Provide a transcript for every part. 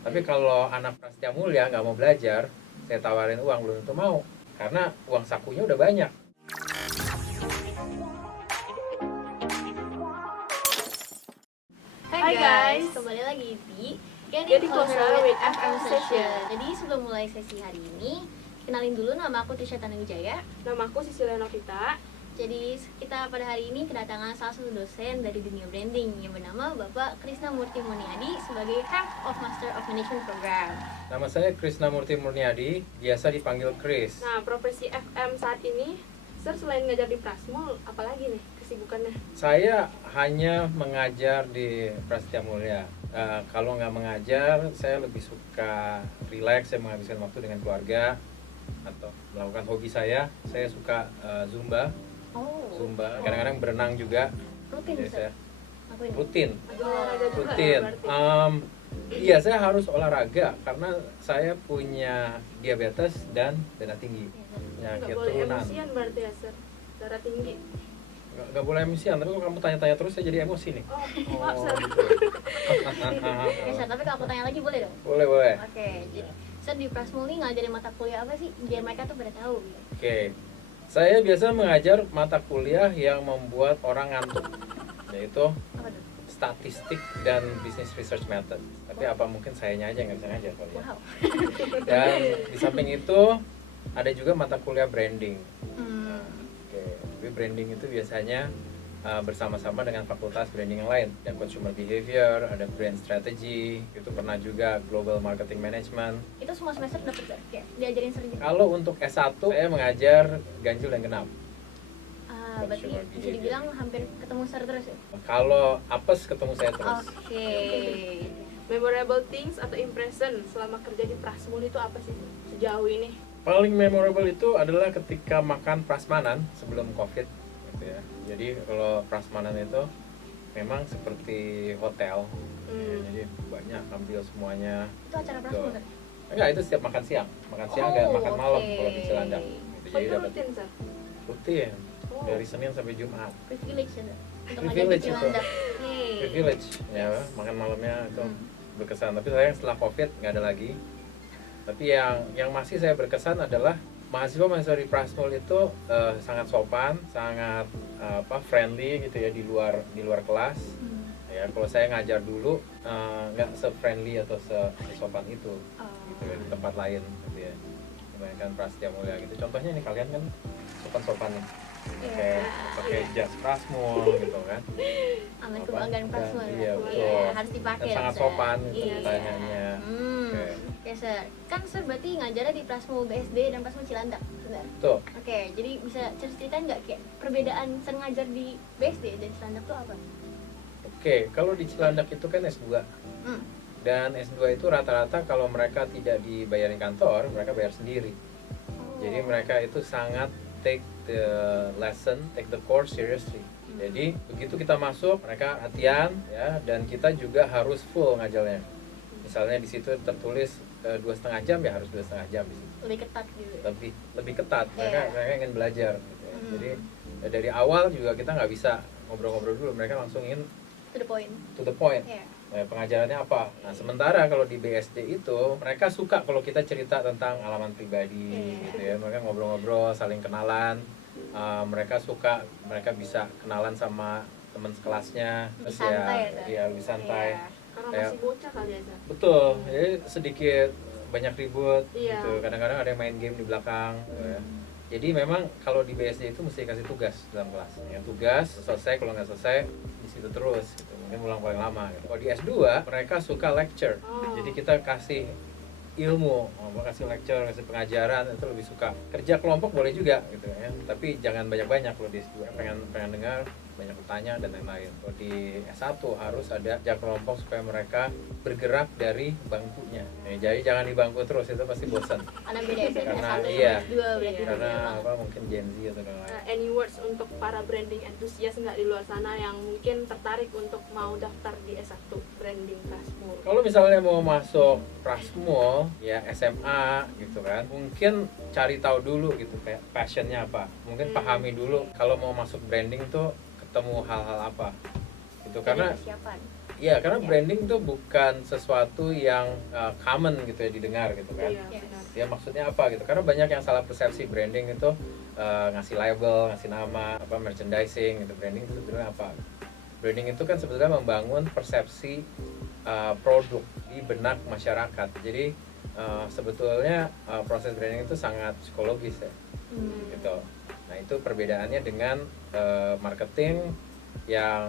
Tapi kalau anak Prasetya Mulia nggak mau belajar, saya tawarin uang belum tentu mau, karena uang sakunya udah banyak. Hai guys, kembali lagi di Getting Closer with FM Session. Jadi sebelum mulai sesi hari ini, kenalin dulu, nama aku Tisha Tanuwijaya. Nama aku Sisilya Novita. Jadi kita pada hari ini kedatangan salah satu dosen dari dunia branding yang bernama Bapak Krisna Murti Murniadi sebagai Head of Master of Management Program. Nama saya Krisna Murti Murniadi, biasa dipanggil Kris. Nah, profesi FM saat ini, Sir, selain ngajar di Prasmul, apalagi nih kesibukannya? Saya hanya mengajar di Prasetya Mulia. Kalau nggak mengajar, saya lebih suka relax, saya menghabiskan waktu dengan keluarga atau melakukan hobi saya. Saya suka Zumba, kadang-kadang berenang juga. Rutin Jadi bisa? saya Ngakuin? rutin. Olahraga juga Rutin. ya berarti? Iya, saya harus olahraga karena saya punya diabetes dan darah tinggi. Nggak Penyakit boleh turunan. emosian berarti ya, Sir? Darah tinggi. Nggak boleh emosian, tapi kalau kamu tanya-tanya terus saya jadi emosi nih. Oh, maaf, Sir. Oke, Sir, tapi kalau aku tanya lagi boleh dong? Boleh. Oke, jadi Sir di Prasmul nih ngajarin mata kuliah apa sih? Biar mereka tuh pada tahu gitu. Oke. Saya biasa mengajar mata kuliah yang membuat orang ngantuk, yaitu Apa tuh? statistik dan business research method. Tapi apa mungkin sayanya aja nggak bisa ngajar kali ya. Wow. Dan di samping itu ada juga mata kuliah branding. Oke, tapi branding itu biasanya bersama-sama dengan fakultas branding yang lain. Ada consumer behavior, ada brand strategy, itu pernah juga global marketing management. Itu semua semester dapat kayak diajarin Sir gitu? Kalau untuk S1 saya mengajar ganjil dan genap. Berarti Consumer bisa behavior. dibilang hampir ketemu Sir terus ya? Kalau apes ketemu saya terus. Oke. Memorable things atau impression selama kerja di Prasmul itu apa sih sejauh ini? Paling memorable itu adalah ketika makan prasmanan sebelum COVID gitu ya. Jadi kalau prasmanan itu memang seperti hotel. Ya, jadi banyak ambil semuanya. Itu acara Prasmul Sir? Enggak, itu setiap makan siang dan makan malam oke. kalau di Cilandak. Gitu. Oh, itu dapat rutin, Sir? rutin Oh. dari Senin sampai Jumat. Privilege ya Sir? Untuk Privilege ngajar di itu. Cilandak. Oke. Privilege ya, Yes. makan malamnya itu Hmm. berkesan. Tapi sayang setelah COVID nggak ada lagi. Tapi yang masih saya berkesan adalah mahasiswa di Prasmul itu sangat sopan, sangat friendly gitu ya di luar kelas. Ya kalau saya ngajar dulu nggak se-friendly atau sesopan itu gitu ya, di tempat lain gitu ya. Dibandingkan Prasetya Mulia gitu. Contohnya nih kalian kan sopan-sopan nih. Pakai jas Prasmul gitu kan. Aman kebanggaan Prasmul ya? Iya, betul. Harus dipakai Dan sangat Sir. sopan gitu Iya. pertanyaannya. Oke. Oke Sir, kan Sir berarti ngajarnya di Prasmul BSD dan Prasmul Cilandak, benar? Tuh, Oke, jadi bisa ceritain nggak kayak perbedaan Sir ngajar di BSD dan Cilandak tuh apa? oke, kalau di Cilandak itu kan S2. Hmm. Dan S2 itu rata-rata kalau mereka tidak dibayarin kantor, mereka bayar sendiri. Jadi mereka itu sangat take the course seriously. Jadi begitu kita masuk, mereka latihan ya, dan kita juga harus full ngajarnya. Misalnya di situ tertulis 2,5 jam ya harus 2,5 jam di situ. Lebih ketat gitu. Lebih ketat. Mereka ingin belajar. Gitu ya. Hmm. Jadi dari awal juga kita nggak bisa ngobrol-ngobrol dulu, mereka langsung ingin To the point. to the point. Iya. Pengajarannya apa? Nah, sementara kalau di BSD itu mereka suka kalau kita cerita tentang alaman pribadi, gitu ya. Mereka ngobrol-ngobrol, saling kenalan. Mereka suka, mereka bisa kenalan sama teman sekelasnya. Lebih Terus santai ya, Sir? iya, lebih santai. Iya. Karena Kayak- masih bocah kali ya, Sir? Betul. Jadi sedikit banyak ribut, Iya. gitu. Kadang-kadang ada yang main game di belakang. Gitu ya. Jadi memang kalau di BSD itu mesti kasih tugas dalam kelas. Ya, tugas selesai, kalau nggak selesai di situ terus. Gitu. Mungkin ulang paling lama. Gitu. Kalau di S2 mereka suka lecture. Oh. Jadi kita kasih ilmu, kasih lecture, kasih pengajaran, itu lebih suka. Kerja kelompok boleh juga gitu ya. Tapi jangan banyak-banyak kalau di S2. Pengen dengar, banyak bertanya dan lain-lain. Kalau di S1 harus ada kerja kelompok supaya mereka bergerak dari bangkunya. Ya, jadi jangan di bangku terus, itu pasti bosan. Karena beda ya Sir? Karena S1 iya. sama S2 berarti. Karena beda. mungkin Gen Z atau yang lain. Any words untuk para branding enthusiast nggak di luar sana yang mungkin tertarik untuk mau daftar di S1 branding Prasmul? Kalau misalnya mau masuk Prasmul, ya SMA gitu kan, mungkin cari tahu dulu gitu kayak passionnya apa. Mungkin pahami dulu kalau mau masuk branding tuh ketemu hal-hal apa. Gitu Jadi karena persiapan. Iya, karena Ya. branding itu bukan sesuatu yang common gitu ya didengar gitu kan. Iya, Yes. benar. Ya maksudnya apa gitu? Karena banyak yang salah persepsi branding itu ngasih label, ngasih nama, apa merchandising gitu. Branding itu sebenarnya apa? Branding itu kan sebetulnya membangun persepsi produk di benak masyarakat. Jadi sebetulnya proses branding itu sangat psikologis ya, gitu. Nah itu perbedaannya dengan marketing yang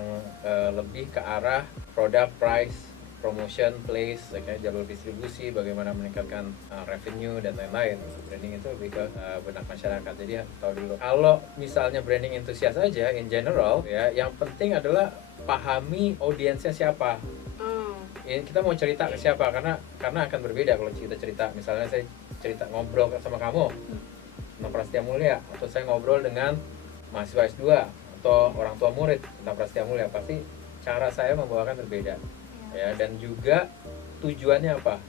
lebih ke arah produk, price, promotion, place, jalur distribusi, bagaimana meningkatkan revenue dan lain-lain. Branding itu lebih ke benak masyarakat. Jadi tahu dulu. Kalau misalnya branding entusias aja, in general, ya, yang penting adalah pahami audiensnya siapa. Ini kita mau cerita ke siapa? Karena akan berbeda kalau kita cerita. Misalnya saya cerita ngobrol sama kamu, sama Prasetya Mulia, atau saya ngobrol dengan mahasiswa S2 atau orang tua murid tentang Prasetya Mulia, pasti cara saya membawakan berbeda. Ya, dan juga tujuannya apa?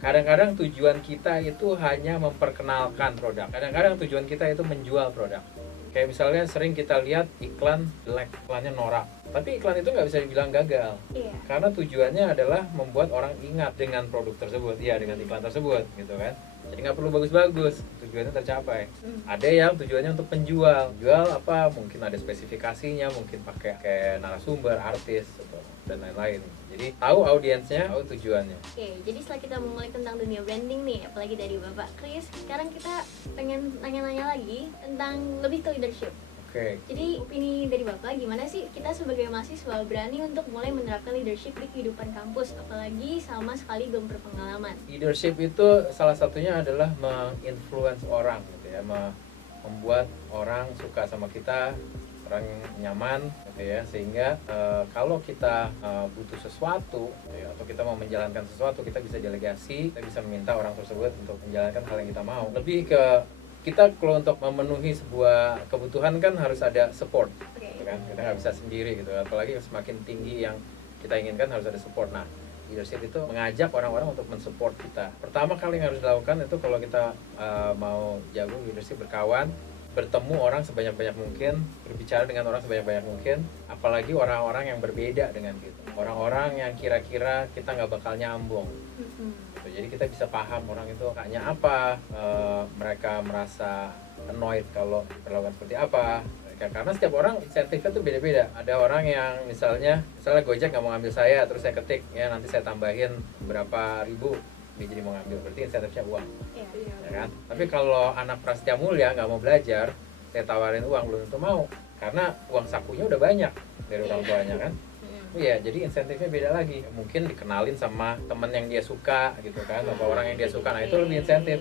Kadang-kadang tujuan kita itu hanya memperkenalkan produk. Kadang-kadang tujuan kita itu menjual produk. Kayak misalnya sering kita lihat iklan jelek, iklannya norak. Tapi iklan itu nggak bisa dibilang gagal. Iya. Karena tujuannya adalah membuat orang ingat dengan produk tersebut, ya dengan iklan tersebut, gitu kan. Jadi nggak perlu bagus-bagus, tujuannya tercapai. Ada yang tujuannya untuk penjual, jual apa? Mungkin ada spesifikasinya, mungkin pakai narasumber, artis, dan lain-lain. Jadi tahu audiensnya, tahu tujuannya. Oke, jadi setelah kita mengulik tentang dunia branding nih, apalagi dari Bapak Chris, sekarang kita pengen nanya-nanya lagi tentang lebih ke leadership. Oke. Jadi opini dari Bapak gimana sih kita sebagai mahasiswa berani untuk mulai menerapkan leadership di kehidupan kampus, apalagi sama sekali belum berpengalaman? Leadership itu salah satunya adalah menginfluence orang, gitu ya, membuat orang suka sama kita, orang nyaman, gitu ya, sehingga kalau kita butuh sesuatu, gitu ya, atau kita mau menjalankan sesuatu, kita bisa delegasi, kita bisa meminta orang tersebut untuk menjalankan hal yang kita mau. Lebih ke kita kalau untuk memenuhi sebuah kebutuhan kan harus ada support, Oke. gitu kan, kita nggak bisa sendiri gitu, apalagi semakin tinggi yang kita inginkan harus ada support. Nah, leadership itu mengajak orang-orang untuk mensupport kita. Pertama kali yang harus dilakukan itu kalau kita mau jago leadership, berkawan, bertemu orang sebanyak-banyak mungkin, berbicara dengan orang sebanyak-banyak mungkin, apalagi orang-orang yang berbeda dengan kita, orang-orang yang kira-kira kita nggak bakal nyambung. Jadi kita bisa paham orang itu kayaknya apa, mereka merasa annoyed kalau diperlakukan seperti apa. Karena setiap orang insentifnya tuh beda-beda. Ada orang yang misalnya Gojek nggak mau ngambil saya, terus saya ketik ya nanti saya tambahin berapa ribu, dia jadi mau ngambil, berarti insentifnya uang. Iya. Ya kan? Tapi kalau anak Prasetya Mulia nggak mau belajar, saya tawarin uang, belum tentu mau, karena uang sakunya udah banyak dari orang tuanya kan. Iya, jadi insentifnya beda lagi. Mungkin dikenalin sama temen yang dia suka gitu kan, sama orang yang dia suka. Nah itu lebih insentif.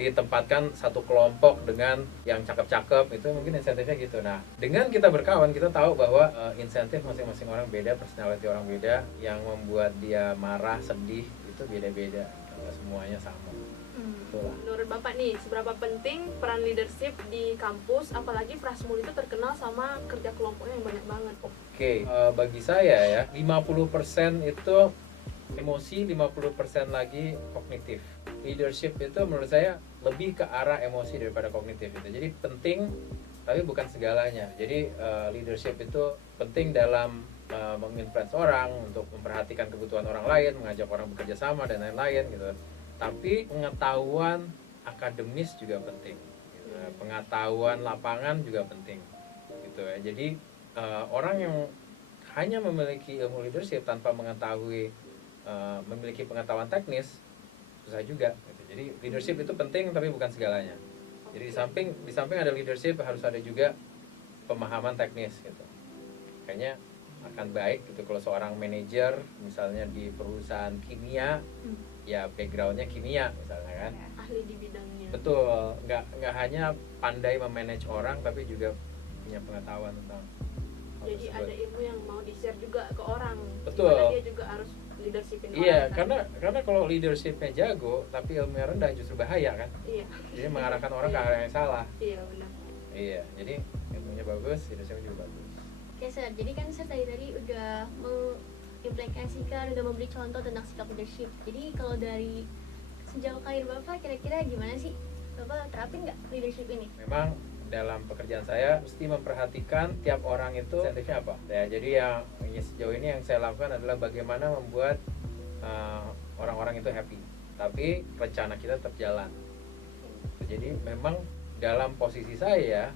Ditempatkan satu kelompok dengan yang cakep-cakep, itu mungkin insentifnya gitu. Nah, dengan kita berkawan, kita tahu bahwa insentif masing-masing orang beda, personality orang beda, yang membuat dia marah, sedih, itu beda-beda. Kalau semuanya sama. Itulah. Menurut Bapak nih, seberapa penting peran leadership di kampus, apalagi Prasmul itu terkenal sama kerja kelompoknya yang banyak banget. Oke, bagi saya ya, 50% itu emosi, 50% lagi kognitif. Leadership itu menurut saya lebih ke arah emosi daripada kognitif itu. Jadi penting, tapi bukan segalanya. Jadi leadership itu penting dalam menginfluence orang, untuk memperhatikan kebutuhan orang lain, mengajak orang bekerja sama dan lain-lain gitu. Tapi pengetahuan akademis juga penting, gitu. Pengetahuan lapangan juga penting, gitu ya. Jadi orang yang hanya memiliki ilmu leadership tanpa mengetahui memiliki pengetahuan teknis susah juga, gitu. Jadi leadership itu penting tapi bukan segalanya. Jadi di samping ada leadership harus ada juga pemahaman teknis, gitu. Kayaknya akan baik gitu kalau seorang manajer misalnya di perusahaan kimia, ya backgroundnya kimia misalnya kan. Ahli di bidangnya. Betul, nggak hanya pandai memanage orang tapi juga punya pengetahuan tentang hal Jadi tersebut. ada ilmu yang mau di-share juga ke orang. Betul. Dimana dia juga harus leadershipin Iya, orang. Kan? karena kalau leadershipnya jago tapi ilmunya rendah justru bahaya kan. Iya. Jadi mengarahkan orang ke arah yang salah. Iya benar. Iya, jadi ilmunya bagus, leadershipnya juga bagus. Oke, Sir. Jadi kan Sir tadi udah mengimplementasikan, udah memberi contoh tentang sikap leadership. Jadi kalau dari sejauh karir Bapak, kira-kira gimana sih Bapak terapin nggak leadership ini? Memang dalam pekerjaan saya mesti memperhatikan tiap orang itu insentifnya apa ya. Jadi yang sejauh ini yang saya lakukan adalah bagaimana membuat orang-orang itu happy, tapi rencana kita tetap jalan. Jadi memang dalam posisi saya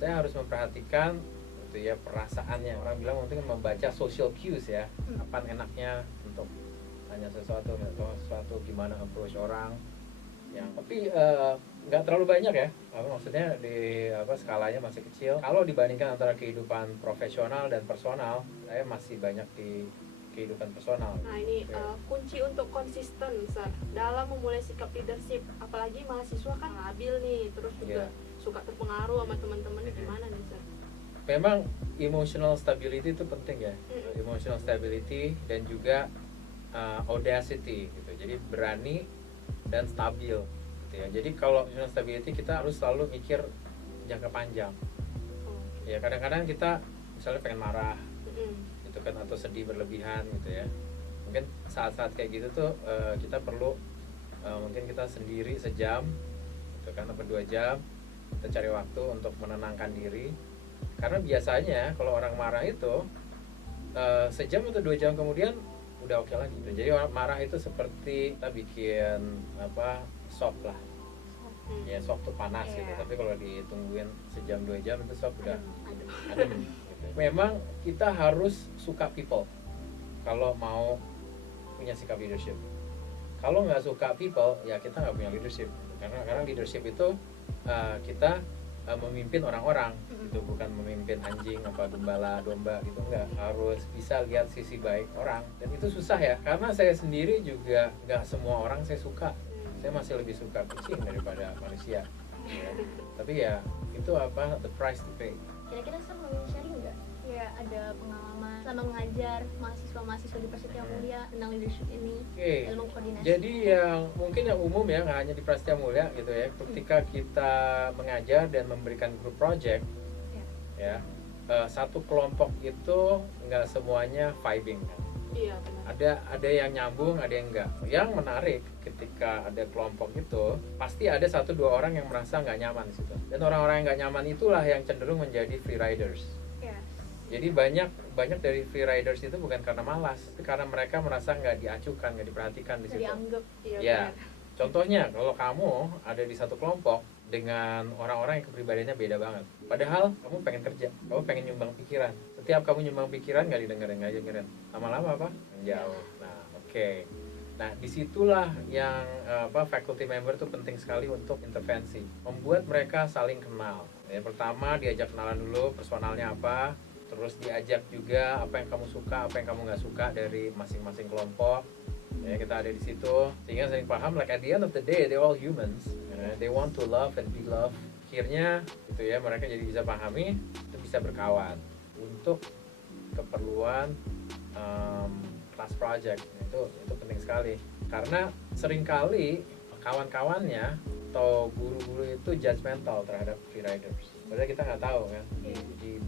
harus memperhatikan itu ya perasaannya. Orang bilang mungkin membaca social cues ya, kapan enaknya untuk tanya sesuatu atau sesuatu, gimana approach orang yang tapi nggak terlalu banyak ya, maksudnya di skalanya masih kecil kalau dibandingkan antara kehidupan profesional dan personal. Saya masih banyak di kehidupan personal. Nah ini kunci untuk konsisten Sir dalam memulai sikap leadership, apalagi mahasiswa kan labil nih, terus juga suka terpengaruh sama teman-teman. Gimana nih Sir? Memang emotional stability itu penting ya. Emotional stability dan juga audacity gitu. Jadi berani dan stabil gitu ya. Jadi kalau emotional stability kita harus selalu mikir jangka panjang. Ya kadang-kadang kita misalnya pengen marah gitu kan, atau sedih berlebihan gitu ya. Mungkin saat-saat kayak gitu tuh kita perlu mungkin kita sendiri sejam gitu kan, atau 2 jam kita cari waktu untuk menenangkan diri. Karena biasanya kalau orang marah itu sejam atau 2 jam kemudian udah oke lagi. Jadi orang marah itu seperti kita bikin sop lah. Ya sop tuh panas gitu, tapi kalau ditungguin sejam 2 jam itu sop udah adem. Gitu. Memang kita harus suka people kalau mau punya sikap leadership. Kalau nggak suka people ya kita nggak punya leadership. Karena leadership itu kita memimpin orang-orang itu, bukan memimpin anjing apa gembala domba gitu. Enggak, harus bisa lihat sisi baik orang, dan itu susah ya, karena saya sendiri juga nggak semua orang saya suka. Saya masih lebih suka kucing daripada manusia ya. Tapi ya itu the price to pay. Kira-kira Sir mau sharing nggak ya ada pengalaman selama mengajar mahasiswa-mahasiswa di Prasetya Mulia tentang leadership ini, ilmu koordinasi? Jadi yang mungkin yang umum ya, nggak hanya di Prasetya Mulia gitu ya, ketika kita mengajar dan memberikan group project ya, satu kelompok itu nggak semuanya vibing kan. Iya benar. Ada yang nyambung, ada yang enggak. Yang menarik ketika ada kelompok itu pasti ada 1-2 orang yang merasa nggak nyaman di situ. Dan orang-orang yang nggak nyaman itulah yang cenderung menjadi free riders. Jadi banyak dari free riders itu bukan karena malas, tapi karena mereka merasa nggak diacukan, nggak diperhatikan di situ. Dianggap. Ya, contohnya kalau kamu ada di satu kelompok dengan orang-orang yang kepribadiannya beda banget, padahal kamu pengen kerja, kamu pengen nyumbang pikiran. Setiap kamu nyumbang pikiran nggak didengerin, lama-lama jauh. Nah, oke. Nah, disitulah yang faculty member itu penting sekali untuk intervensi, membuat mereka saling kenal. Yang pertama diajak kenalan dulu, personalnya apa, terus diajak juga apa yang kamu suka, apa yang kamu nggak suka dari masing-masing kelompok. Ya, kita ada di situ sehingga saling paham. Like at the end of the day, they all humans. They want to love and be loved. Akhirnya gitu ya, mereka jadi bisa pahami, itu bisa berkawan untuk keperluan class project. Itu penting sekali, karena seringkali kawan-kawannya atau guru-guru itu judgmental terhadap free riders. Padahal kita nggak tahu kan di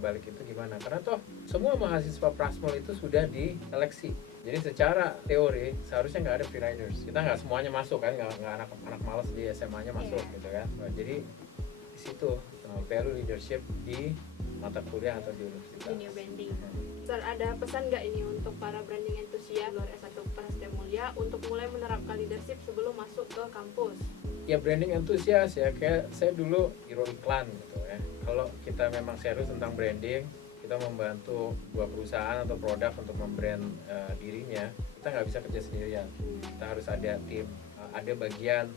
balik itu gimana. Karena toh semua mahasiswa Prasmul itu sudah diseleksi. Jadi secara teori seharusnya nggak ada free riders. Kita nggak semuanya masuk kan, nggak anak malas di SMA-nya masuk gitu kan. Nah, jadi di situ value leadership di mata kuliah atau di universitas. Dunia branding. Sir, ada pesan nggak ini untuk para branding entusias luar S1 Prasetya Mulia untuk mulai menerapkan leadership sebelum masuk ke kampus? Ya branding entusias ya, kayak saya dulu hero iklan gitu ya. Kalau kita memang serius tentang branding, kita membantu sebuah perusahaan atau produk untuk membrand dirinya, kita nggak bisa kerja sendirian. Kita harus ada tim, ada bagian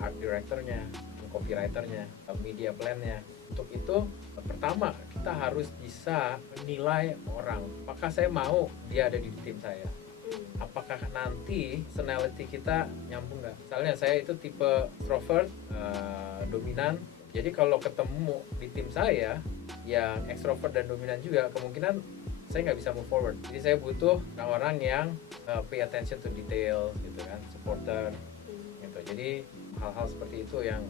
art directornya, copywriternya, media plannya. Untuk itu pertama kita harus bisa menilai orang. Apakah saya mau dia ada di tim saya? Apakah nanti personality kita nyambung nggak? Misalnya saya itu tipe extrovert, dominan. Jadi kalau ketemu di tim saya yang extrovert dan dominan juga, kemungkinan saya nggak bisa move forward. Jadi saya butuh orang-orang yang pay attention to detail gitu kan, supporter gitu. Jadi hal-hal seperti itu yang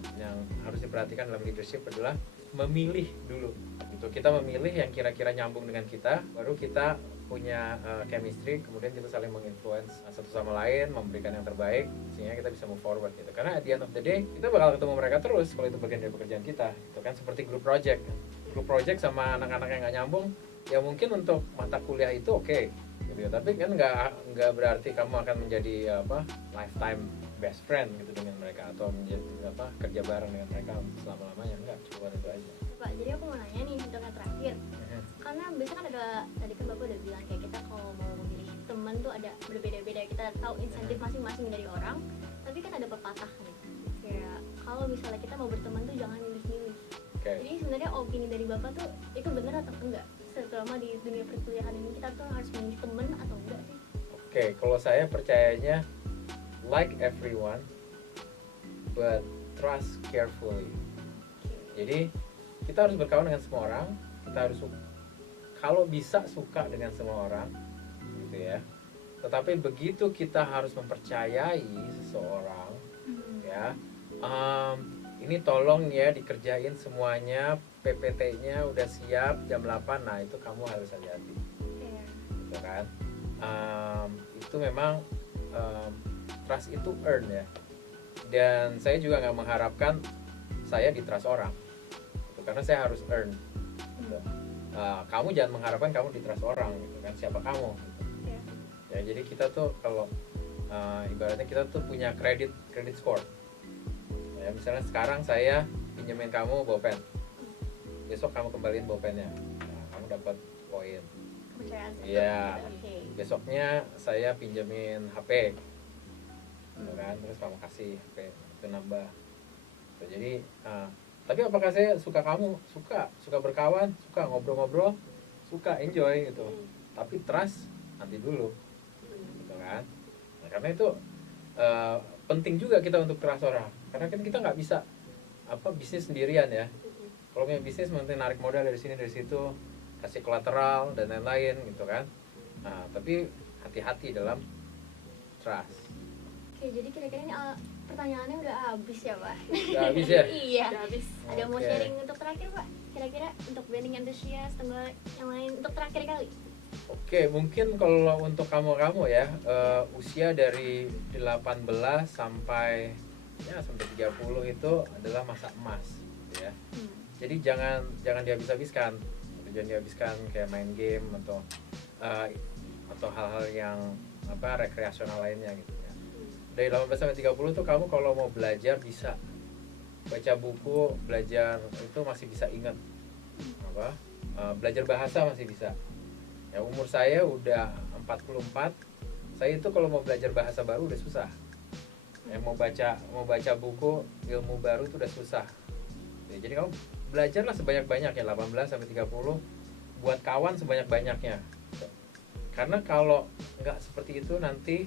harus diperhatikan dalam leadership adalah memilih dulu gitu. Kita memilih yang kira-kira nyambung dengan kita, baru kita punya chemistry, kemudian kita saling menginfluence satu sama lain, memberikan yang terbaik sehingga kita bisa move forward gitu. Karena at the end of the day kita bakal ketemu mereka terus kalau itu bagian dari pekerjaan kita. Itu kan seperti group project. Group project sama anak-anak yang nggak nyambung, ya mungkin untuk mata kuliah itu oke, gitu ya. Tapi kan nggak berarti kamu akan menjadi lifetime best friend gitu dengan mereka atau menjadi kerja bareng dengan mereka selama-lamanya. Enggak, cuma itu aja. Pak, jadi aku mau nanya nih untuk yang terakhir. Karena biasanya kan ada, tadi kan Bapak udah bilang kayak kita kalau mau memilih teman tuh ada berbeda-beda, kita tahu insentif masing-masing dari orang, tapi kan ada pepatah nih. Kayak kalau misalnya kita mau berteman tuh jangan milih-milih. Okay. Jadi sebenarnya opini dari Bapak tuh itu benar atau enggak? Selama di dunia perkuliahan ini kita tuh harus memilih teman atau enggak sih? Oke, kalau saya percayanya like everyone but trust carefully. Jadi kita harus berkawan dengan semua orang, kita harus kalau bisa suka dengan semua orang, gitu ya. Tetapi begitu kita harus mempercayai seseorang, ya, ini tolong ya dikerjain semuanya, PPT-nya udah siap jam 8, nah itu kamu harus hati-hati, gitu kan. Itu memang trust itu earn ya, dan saya juga nggak mengharapkan saya di trust orang, gitu, karena saya harus earn. Gitu. Kamu jangan mengharapkan kamu di trust orang, gitu kan, siapa kamu? Gitu. Ya jadi kita tuh kalau ibaratnya kita tuh punya credit score. Ya, misalnya sekarang saya pinjemin kamu bolpen, besok kamu kembaliin bolpennya, nah, kamu dapat poin. Kepercayaan. Iya. Okay. Besoknya saya pinjemin HP, gitu kan, terus kamu kasih HP, itu nambah. Jadi tapi apakah saya suka kamu? Suka berkawan, suka ngobrol-ngobrol, suka enjoy gitu. Tapi trust nanti dulu, gitu kan. Nah, karena itu penting juga kita untuk trust orang. Karena kan kita nggak bisa bisnis sendirian ya. Kalau punya bisnis mungkin narik modal dari sini dari situ, kasih kolateral dan lain-lain gitu kan. Nah, tapi hati-hati dalam trust. Oke, jadi kira-kira ini pertanyaannya udah habis ya, Pak? Udah habis ya? Iya. Udah habis. Ada mau Oke. sharing untuk terakhir, Pak? Kira-kira untuk branding antusias atau yang lain untuk terakhir kali? Oke, mungkin kalau untuk kamu ya, usia dari 18 sampai 30 itu adalah masa emas, gitu ya. Jadi jangan dihabis-habiskan. Jangan dihabiskan kayak main game atau hal-hal yang rekreasional lainnya gitu ya. Dari 18 sampai 30 tuh kamu kalau mau belajar bisa baca buku, belajar itu masih bisa ingat. Belajar bahasa masih bisa. Ya, umur saya udah 44. Saya itu kalau mau belajar bahasa baru udah susah. Ya, mau baca buku ilmu baru itu udah susah. Ya, jadi kamu belajarlah sebanyak-banyaknya 18 sampai 30, buat kawan sebanyak-banyaknya. Karena kalau nggak seperti itu nanti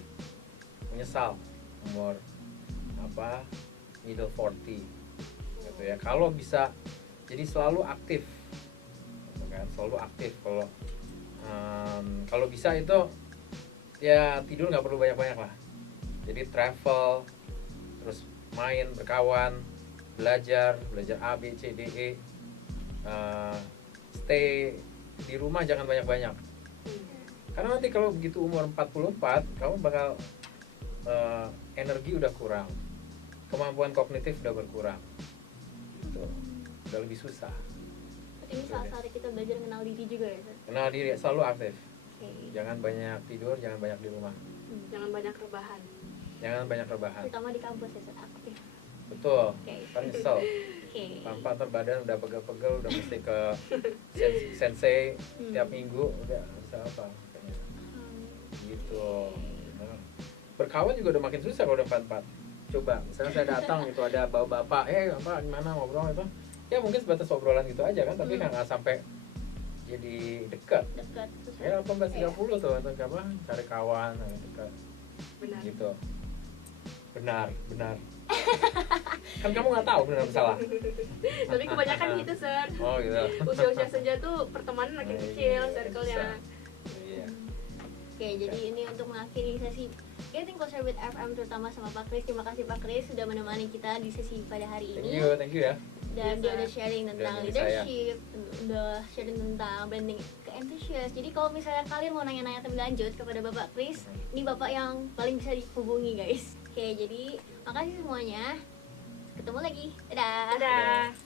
menyesal umur middle 40 gitu ya. Kalau bisa jadi selalu aktif, gitu kan? Selalu aktif. Kalau bisa itu ya tidur nggak perlu banyak-banyak lah. Jadi travel, terus main, berkawan, belajar A, B, C, D, E, stay di rumah jangan banyak-banyak. Karena nanti kalau begitu umur 44, kamu bakal energi udah kurang, kemampuan kognitif udah berkurang, gitu. Udah lebih susah. Ini saat kita belajar kenal diri juga ya, Sir? Kenal diri, selalu aktif. Okay. Jangan banyak tidur, jangan banyak di rumah. Jangan banyak rebahan. Jangan banyak rebahan. Terutama di kampus ya, Sir, aktif. Betul. Okay. Ntar nyesel. Okay. Tanpa ntar badan udah pegel-pegel, udah mesti ke sensei tiap minggu, udah bisa apa makanya. Gitu. Nah, berkawan juga udah makin susah kalau udah 44. Coba, misalnya saya datang gitu ada bapak, gimana ngobrol itu, ya mungkin sebatas obrolan gitu aja kan, tapi nggak sampai jadi dekat. Susah. Ya 18-30 tuh atau cari kawan dekat. Benar. Gitu. Benar. Kan kamu nggak tahu benar salah. Tapi kebanyakan gitu, Sir. Oh gitu. Usia-usia senja tuh pertemanan makin kecil, circle-nya. Iya. Oke, jadi ini untuk mengakhiri sesi Getting Closer with FM terutama sama Pak Kris. Terima kasih Pak Kris sudah menemani kita di sesi pada hari ini. Thank you ya. Dan dia udah sharing tentang Udah leadership, udah sharing tentang branding ke enthusiast. Jadi kalau misalnya kalian mau nanya-nanya lebih lanjut kepada Bapak Kris, ini Bapak yang paling bisa dihubungi guys. Oke, jadi makasih semuanya. Ketemu lagi. Dadah. Dadah.